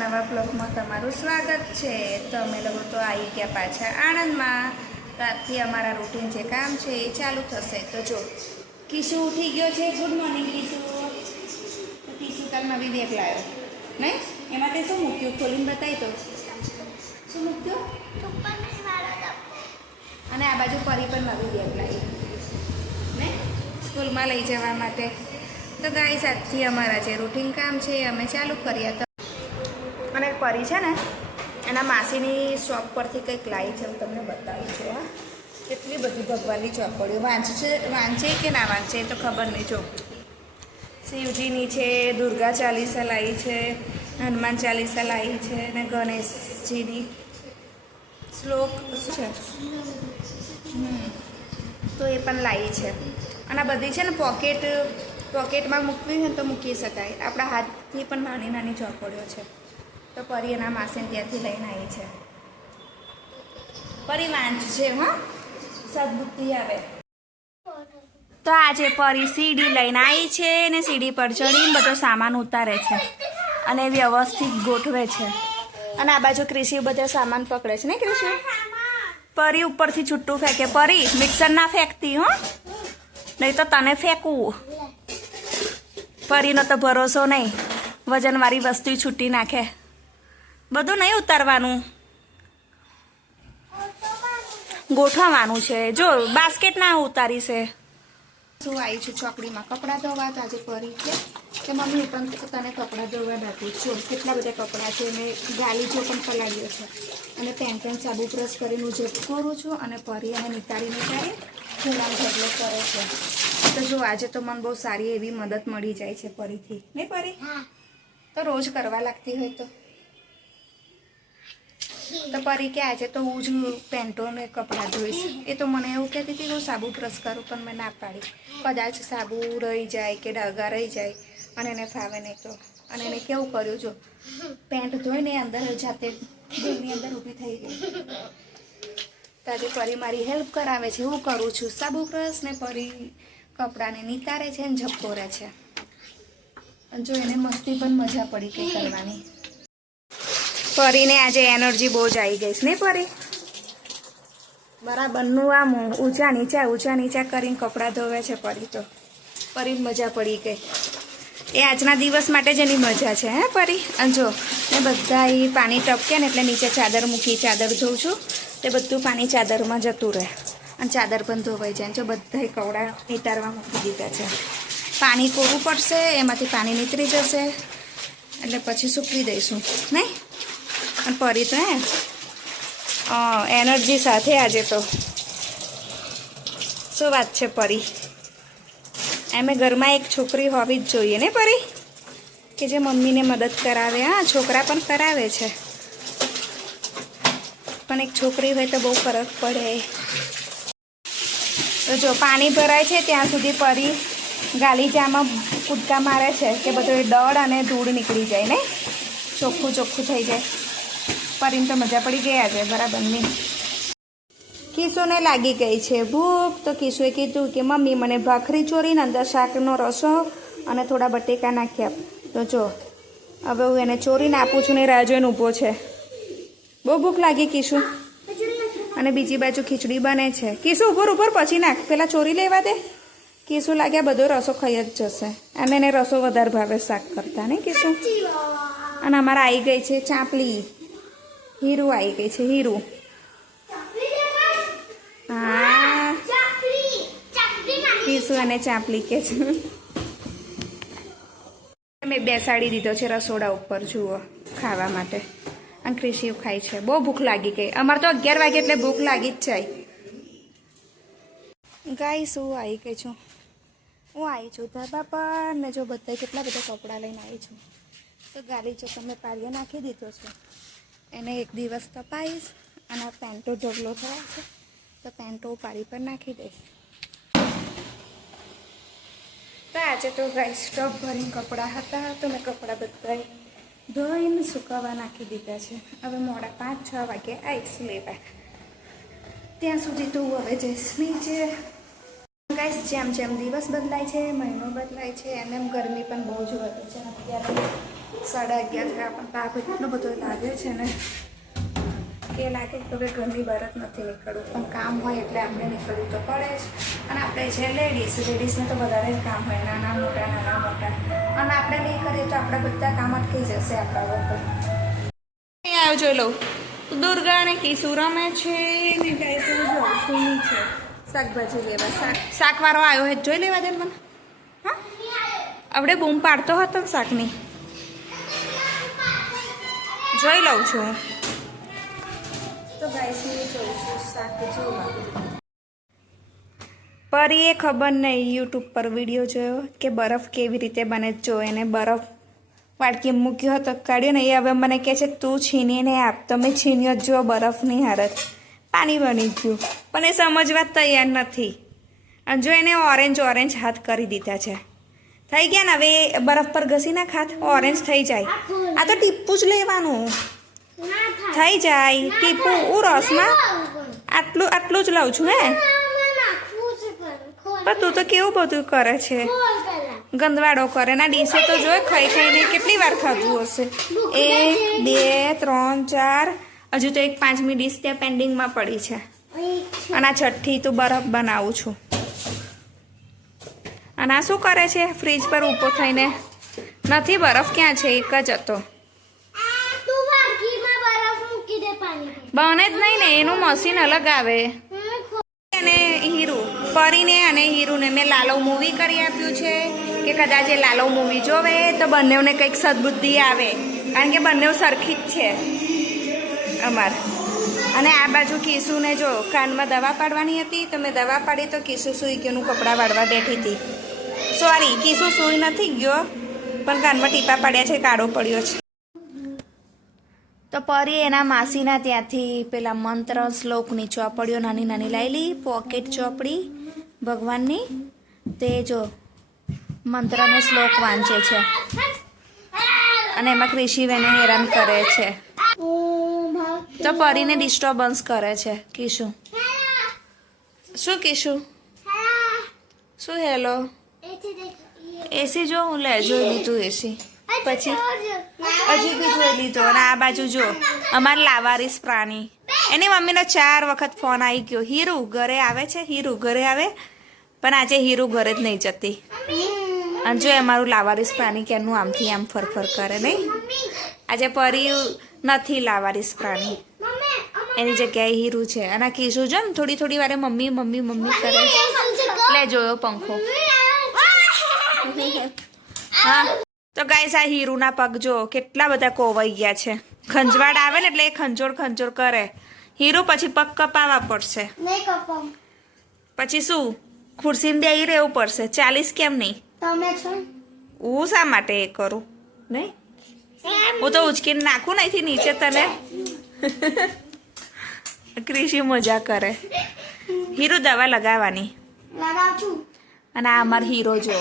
નવા બ્લોગમાં તમારું સ્વાગત છે। તો અમે લોકો તો આવી ગયા પાછા આણંદમાં। તો આજથી અમારા રૂટીન જે કામ છે એ ચાલુ થશે। તો જો કિશુ ઉઠી ગયો છે। Good morning Kishu. કિશુ કાલ નવી બેગ લાવ્યો નહીં? એમાં તે શું મૂક્યું ખોલીને બતાવી તો શું મૂક્યું? અને આ બાજુ પરી પણ નવી બેગ લાવી નહીં સ્કૂલમાં લઈ જવા માટે। તો ગાઈસ આજથી અમારા જે રૂટીન કામ છે એ અમે ચાલુ કર્યા। તો અને પરી છે ને એના માસીની શોપ પરથી કંઈક લાવી છે, હું તમને બતાવું છું। હા, કેટલી બધી ભગવાનની ચોપડીઓ વાંચે કે ના વાંચે એ તો ખબર નહીં। જો શિવજીની છે, દુર્ગા ચાલીસા લાવી છે, હનુમાન ચાલીસા લાવી છે, અને ગણેશજીની શ્લોક છે તો એ પણ લાવી છે। અને આ બધી છે ને પોકેટમાં મૂકવી હોય તો મૂકી શકાય। આપણા હાથથી પણ નાની નાની ચોપડીઓ છે। તો પરી એના માસીને ત્યાંથી લઈને આવી છે। પરી વાંચશે, હા, સદબુદ્ધિ આવે। તો આજે પરી સીડી લઈને આવી છે ને સીડી પર ચડીને બધો સામાન ઉતારે છે અને વ્યવસ્થિત ગોઠવે છે। અને આ બાજુ ક્રિશી બધો સામાન પકડે છે ને ક્રિશી? પરી ઉપરથી છૂટું ફેંકે। પરી મિક્સર ના ફેંકતી, હો, નહીં તો તને ફેંકવું। પરીનો તો ભરોસો નહીં, વજનવાળી વસ્તુ છૂટી નાખે। બધું નહીં ઉતારવાનું, ગોઠવવાનું છે। જો બાસ્કેટ ના ઉતારી છે। શું આવી છું ચોકડીમાં કપડાં ધોવા। તો આજે પરી કે મમ્મી પણ તને કપડાં ધોવા નાખું છું। કેટલા બધા કપડાં છે, મેં ગાલીચો પણ પલાળ્યો છે અને પેન સાબુ બ્રશ કરીને હું જપ કરું છું। અને પરી અને નિતારીને ત્યારે ખૂણાનો ઢગલો કરે છે। તો જો આજે તો મને બહુ સારી એવી મદદ મળી જાય છે પરીથી, નહીં પરી? તો રોજ કરવા લાગતી હોય તો પરી કે આજે તો હું જ પેન્ટોને કપડાં ધોઈશ। એ તો મને એવું કહેતી હતી હું સાબુ બ્રશ કરું, પણ મેં ના પાડી। કદાચ સાબુ રહી જાય કે ડાઘા રહી જાય અને એને ફાવે નહીં તો। અને એને કેવું કર્યું, જો પેન્ટ ધોઈને અંદર જાતે ઘરની અંદર ઊભી થઈ ગઈ। તો આજે પરી મારી હેલ્પ કરાવે છે। હું કરું છું સાબુ બ્રશ ને પરી કપડાને નિતારે છે ને ઝપકોરે છે। અને જો એને મસ્તી પણ મજા પડી કંઈ કરવાની। પરીને આજે એનર્જી બહુ જ આવી ગઈ છે નહીં પરી? બરાબરનું આમ ઊંચા નીચા કરીને કપડાં ધોવે છે પરી। તો પરીને મજા પડી ગઈ। એ આજના દિવસ માટે જ એની મજા છે, હે પરી? અને જો મેં બધા પાણી ટપકે ને એટલે નીચે ચાદર મૂકી, ચાદર ધોઉં છું તે બધું પાણી ચાદરમાં જતું રહે અને ચાદર પણ ધોવાઈ જાય। જો બધા કવડા નિતારવા મૂકી દીધા છે। પાણી કોરું પડશે, એમાંથી પાણી નીતરી જશે એટલે પછી સૂકવી દઈશું નહીં? અને પરી તો એનર્જી સાથે આજે તો શું વાત છે પરી? એમે ઘરમાં એક છોકરી હોવી જ જોઈએ ને પરી, કે જે મમ્મીને મદદ કરાવે। હા, છોકરા પણ કરાવે છે, પણ એક છોકરી હોય તો બહુ ફરક પડે। તો જો પાણી ભરાય છે ત્યાં સુધી પરી ગાલીચામાં કૂદકા મારે છે કે બધો દળ અને ધૂળ નીકળી જાય ને, ચોખ્ખું થઈ જાય। પરીને તો મજા પડી ગઈ આજે બરાબરની। કિશુને લાગી ગઈ છે ભૂખ। તો કિશુએ કીધું કે મમ્મી મને ભાખરી ચોરીને અંદર શાકનો રસો અને થોડા બટેકા નાખી આપ। તો જો હવે હું એને ચોરીને આપું છું ને રાહ જોઈને ઊભો છે। બહુ ભૂખ લાગી કિશુ। અને બીજી બાજુ ખીચડી બને છે। કિશુ ઉપર પછી નાખ, પેલા ચોરી લેવા દે। કિશુ લાગ્યા બધો રસો ખાઈ જ જશે, અને એને રસો વધારે ભાવે શાક કરતા નહીં કિશુ? અને અમારે આવી ગઈ છે ચાપલી, હીરું આવી ગઈ છે, હીરું। હા, કિશુ અને ચાપલી કે છે। મેં બેસાડી દીધો છે રસોડા ઉપર, જુઓ, ખાવા માટે। અને ક્રિશી ખાય છે। બહુ ભૂખ લાગી ગઈ। અમારે તો 11 વાગે એટલે ભૂખ લાગી જ જાય। ગાઈસ હું આવી ગઈ છું, ધાબા પર ને જો બધા કેટલા બધા કપડાં લઈને આવી છું। તો ગાલીચો તમે પારીએ નાખી દીધો છે, એને એક દિવસ તપાઈશ અને આ પેન્ટો ઢગલો થયો છે તો પેન્ટો પારી પર નાખી દઈશ। તો આજે તો ગાઈસ ટબ ભરીને કપડાં હતા તો મેં કપડાં બધા ધોઈને સુકાવા નાખી દીધા છે। હવે મોડા 5-6 વાગે આવીશ લેવા, ત્યાં સુધી તો હું હવે જઈશ નીચે। ગાઈસ જેમ જેમ દિવસ બદલાય છે, મહિનો બદલાય છે, એમ ગરમી પણ બહુ જ વધે છે। અત્યારે 11:30 થયા પણ તાપ એટલો બધો લાગે છે ને કે લાગે તો કે ઘરની બહાર જ નથી નીકળવું, પણ કામ હોય એટલે આપણે નીકળવું તો પડે જ. અને આપણે છે લેડીઝને તો વધારે જ કામ હોય, નાના મોટા. અને આપણે નહીં કરીએ તો આપણા બધા કામ અટકી જશે આપણા વગર. અહીં આવ્યો જોઈ લઉં, દુર્ગા અને કિશુ રમે છે ને ગાઈસ હું જોઉં છું નીચે શાકભાજી લેવા. શાકવાળો આવ્યો હે, જોઈ લેવા દે મને. હા આપણે બૂમ પાડતો હતો ને શાકની, જોઈ લઉં છું. તો ગાઈસ હું જોઉં છું શાક જોવા. પરીએ ખબર નહીં યુટ્યુબ પર વિડીયો જોયો કે બરફ કેવી રીતે બને. જો એને બરફ વાડકી મૂક્યો હતો, કાઢ્યો ને, એ હવે મને કહે છે તું છીનીને આપ. તો મેં છીન્યો જો બરફની હાલત પાણી બની ગયું, પણ એ સમજવા તૈયાર નથી. અને જો એને ઓરેન્જ હાથ કરી દીધા છે, થઈ ગયા ને. હવે બરફ પર ઘસી નાખ હાથ, ઓરેન્જ થઈ જાય. આ તો ટીપું જ લેવાનું, થઈ જાય ટીપું. હું રસમાં આટલું જ લઉં છું. હે પણ તું તો કેવું બધું કરે છે, ગંદવાડો કરે. ના ડીશે તો જો ખાઈને કેટલી વાર ખાધું હશે. 1 2 3 4, હજુ તો એક 5મી ડીશ ત્યાં પેન્ડિંગમાં પડી છે. અને આ 6ઠ્ઠી તું બરફ બનાવું છું. અને આ શું કરે છે ફ્રીજ પર ઊભો થઈને? નથી, બરફ ક્યાં છે? એક જ હતો. બને જ નહીં ને, એનું મશીન અલગ આવે. અને પરીને અને હીરુને મેં લાલવ મૂવી કરી આપ્યું છે કે કદાચ એ લાલવ મૂવી જોવે તો બંનેવને કંઈક સદબુદ્ધિ આવે, કારણ કે બંને સરખી જ છે અમાર. અને આ બાજુ કિશુને જો કાનમાં દવા પાડવાની હતી તો મેં દવા પાડી તો કિશુ સૂઈ ગયોનું કપડાં વાળવા બેઠી હતી. સોરી, કિશુ સૂઈ નથી ગયો પણ કાનમાં ટીપા પાડ્યા છે, કાળો પડ્યો છે. તો પરી એના માસીના ત્યાંથી પેલા મંત્ર શ્લોકની ચોપડીઓ નાની નાની લાવેલી, પોકેટ ચોપડી ભગવાનની. તે જો મંત્રનો શ્લોક વાંચે છે અને એમાં કૃષિબેને હેરાન કરે છે. તો પરીને ડિસ્ટર્બન્સ કરે છે કિશુ. શું કિશુ? શું હેલો? એસી જો હું લે જોઈ લીધું એસી, પછી હજી બી જોઈ લીધો. અને આ બાજુ જો અમારે લાવારીસ પ્રાણી, એની મમ્મીનો 4 વખત ફોન આવી ગયો. હીરુ ઘરે આવે છે, હીરુ ઘરે આવે, પણ આજે હીરુ ઘરે જ નહીં જતી. અને જો અમારું લાવારીસ પ્રાણી કેનું આમથી આમ ફરફર કરે નહીં. આજે પરી નથી લાવારીસ પ્રાણી, એની જગ્યાએ હીરુ છે. અને કિશુ જો ને થોડી થોડી વારે મમ્મી મમ્મી મમ્મી કરે. લે જોયો પંખો. હા તો ગાઈસ આ હીરુના પગ જો કેટલા બધા કોવાઈ ગયા છે. ખંજવાડ આવે ને એટલે એ ખંજોર કરે. હીરુ પછી પગ કપાવવા પડશે. પછી શું ખુરશીમાં બેહી રહેવું પડશે. 40 કેમ નહીં? હું શા માટે એ કરું? નહીં, હું તો ઉચકીને નાખું નહીં નીચે તને. કૃષિ મજા કરે. હીરો દવા લગાવવાની. અને આ અમાર હીરો જો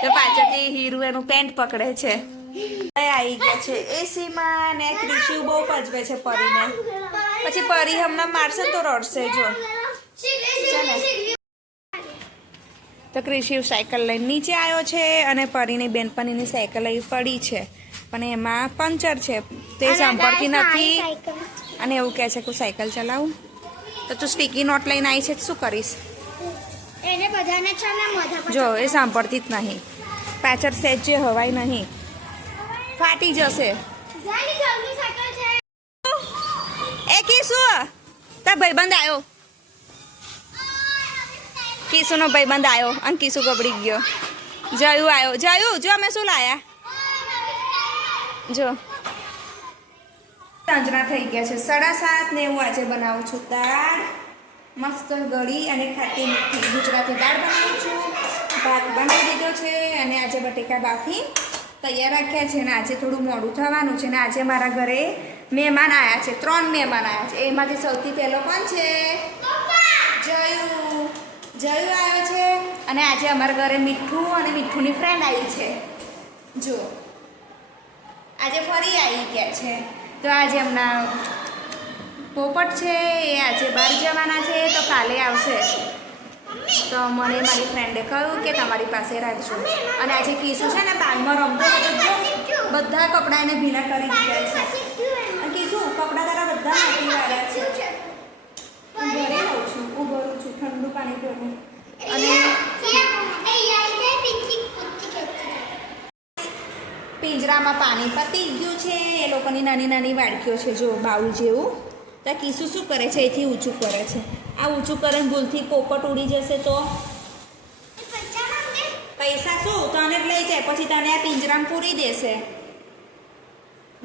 તો પાછળથી હીરો એનું પેન્ટ પકડે છે. આવી ગયા છે એસીમાં ને કૃષિ બહુ પજવે છે પરીને. પછી પરી હમણાં મારશે તો રડશે જો. તો કૃષિ સાયકલ લઈને નીચે આવ્યો છે અને પરીની બેનપણીની સાયકલ અહીં પડી છે પણ એમાં પંચર છે, તે સાંભળતી નથી. અને એવું કહે છે કે હું સાયકલ ચલાવું. તો તું સ્ટીકી નોટ લઈને આવી છે, શું કરીશ? જો એ સાંભળતી જ નહીં. પાછળ સેજ જે હવાય નહીં, ફાટી જશે. એ કિશુ તાર ભાઈબંધ આવ્યો. કિશુનો ભાઈબંધ આવ્યો અને કિશુ ગબડી ગયો. જયું આવ્યો. જયું જો અમે શું લાયા જો. સાંજના થઈ ગયા છે 7:30 ને હું આજે બનાવું છું દાળ મસ્ત ગળી અને ખાટી મીઠી ગુજરાતી દાળ બનાવું છું. ભાત બનાવી દીધો છે અને આજે બટેકા બાફી તૈયાર રાખ્યા છે. અને આજે થોડું મોડું થવાનું છે. અને આજે મારા ઘરે મહેમાન આવ્યા છે, 3 મહેમાન આવ્યા છે. એમાંથી સૌથી પહેલો કોણ છે? જયું આવ્યો છે. અને આજે અમારા ઘરે મીઠું અને મીઠુંની ફ્રેન્ડ આવી છે. જો આજે ફરી આવી ગયા છે. તો આજે એમના પોપટ છે, એ આજે બહાર જવાના છે તો કાલે આવશે. તો મને મારી ફ્રેન્ડે કહ્યું કે તમારી પાસે રાખજો. અને આજે કીસુ છે ને બાગમાં રમતો હતો જો બધા કપડાં એને ભીના કરી દીધા છે. અને કીસુ કપડાં તારા બધા નાખી વાળા છે. હું ભરી લઉં છું, હું ભરું છું ઠંડુ પાણી ભરું. અને પિંજરામાં પાણી પતી ગયું છે. એ લોકોની નાની નાની વાડકીઓ છે જો બાઉલ જેવું. તો કીસુ શું કરે છે એથી ઊંચું કરે છે. આ ઊંચું કરે ભૂલથી પોપટ ઉડી જશે તો પૈસા શું તને જ લઈ જાય પછી તને આ પિંજરામાં પૂરી દેશે.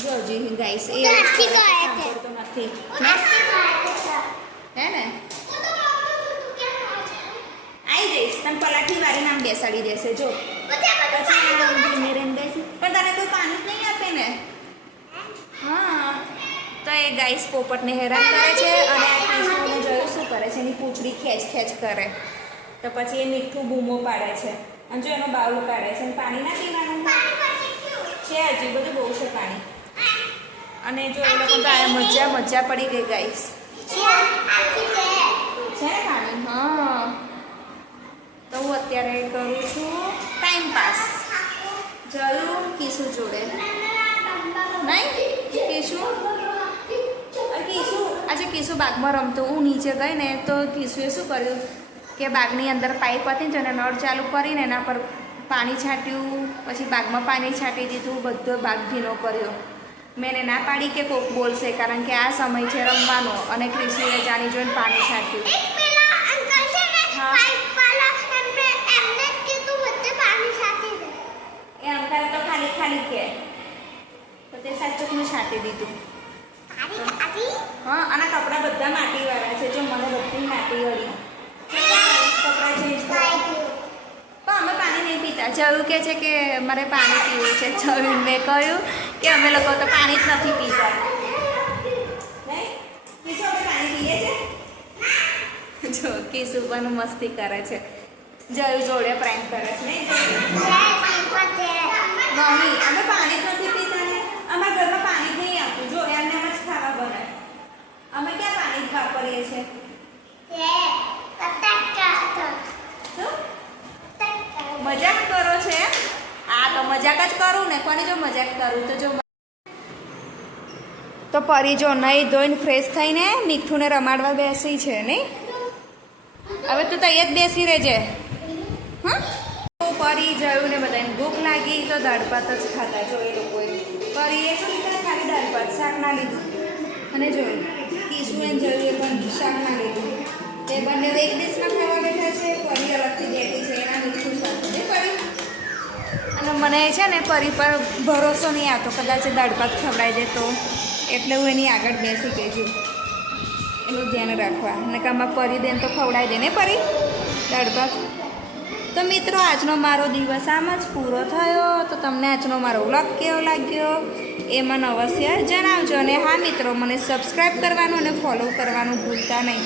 જોજી ગાઈસ એ સાંભળતો નથી હે ને આવી જઈશ તને પલાઠી વાળી નામ બેસાડી દેશે જો પણ તને કોઈ પાણી જ નહીં આપે ને. હા તો એ ગાઈસ પોપટને હેરાન કરે છે અને આ કીસુને જોયું શું કરે છે એની પૂંછડી ખેંચ ખેંચ કરે તો પછી એ મીઠું બૂમો પાડે છે અને જો એનો બાઉલ કાઢે છે અને પાણી ના પીવાનું છે હજી બધું બહુ છે પાણી. અને જો એ લોકો તો મજા મજા પડી ગઈ ગાઈસ છે ને પાણી. હા તો હું અત્યારે કરું છું ટાઈમ પાસ જરૂર કીસુ જોડે નહીં કીસુ આજે કીસુ બાગમાં રમતો હું નીચે ગઈ ને તો કીસુએ શું કર્યું કે બાગની અંદર પાઇપ હતી ને એને નળ ચાલુ કરીને એના પર પાણી છાંટ્યું પછી બાગમાં પાણી છાંટી દીધું બધો બાગ ભીનો કર્યો. મેં એને ના પાડી કે કોક બોલશે કારણ કે આ સમય છે રમવાનો અને ક્રિશુએ જાણી જોઈને પાણી છાંટ્યું. એ અંકારે તો ખાલી ખાલી કે તો તે સાચુકનું છાંટી દીધું. હા અને કપડાં બધા માટીવાળા છે જો મને બધી માટીવાળી કપડાં ચેન્જ તો અમે પાણી નહીં પીતા. જયું કહે છે કે મારે પાણી પીવું છે. જયું મેં કહ્યું કે અમે લોકો તો પાણી જ નથી પીતા. કીસુ અમે પાણી પીએ છે જો કીસુ પણ મસ્તી કરે છે જયું જોડે પ્રેન્ક કરે છે મમ્મી અમે પાણી જ નથી પીતા ને અમારા ઘરમાં પાણી જ નહીં આવતું જો એમને એમ જ ખાવા બને અમે ક્યાં પાણી જ વાપરીએ છીએ. મજાક કરો છે આ તો મજાક જ કરું ને કોની જો મજાક કરું તો જો તો પરી જો નહીં ધોઈને ફ્રેશ થઈને મીઠુંને રમાડવા બેસી છે નહીં. હવે તું તૈયાર જ બેસી રહેજે. હા પરી જયું ને બધાને ભૂખ લાગી તો દાળ ભાત જ ખાતા જો એ લોકોએ. પરીએ શું લીધા ખાલી દાળ ભાત શાક ના લીધું અને જોયું કીસુ એને જોયું એ પણ શાક ના લીધું. તે બંને એક ડિશમાં ખાવા બેઠા છે. પરી અલગથી બેઠી છે એના મીઠું શાક નહીં પરી. અને મને છે ને પરી પર ભરોસો નહીં આવતો કદાચ દાળ ભાત ખવડાવી દે તો એટલે હું એની આગળ બેસી ગઈ છું એનું ધ્યાન રાખવા અને કામાં પરી દેને તો ખવડાવી દે ને પરી દાળ ભાત. તો મિત્રો આજનો મારો દિવસ આમ જ પૂરો થયો. તો તમને આજનો મારો વ્લોગ કેવો લાગ્યો એ મને અવશ્ય જણાવજો. અને હા મિત્રો મને સબસ્ક્રાઈબ કરવાનું અને ફોલો કરવાનું ભૂલતા નહીં.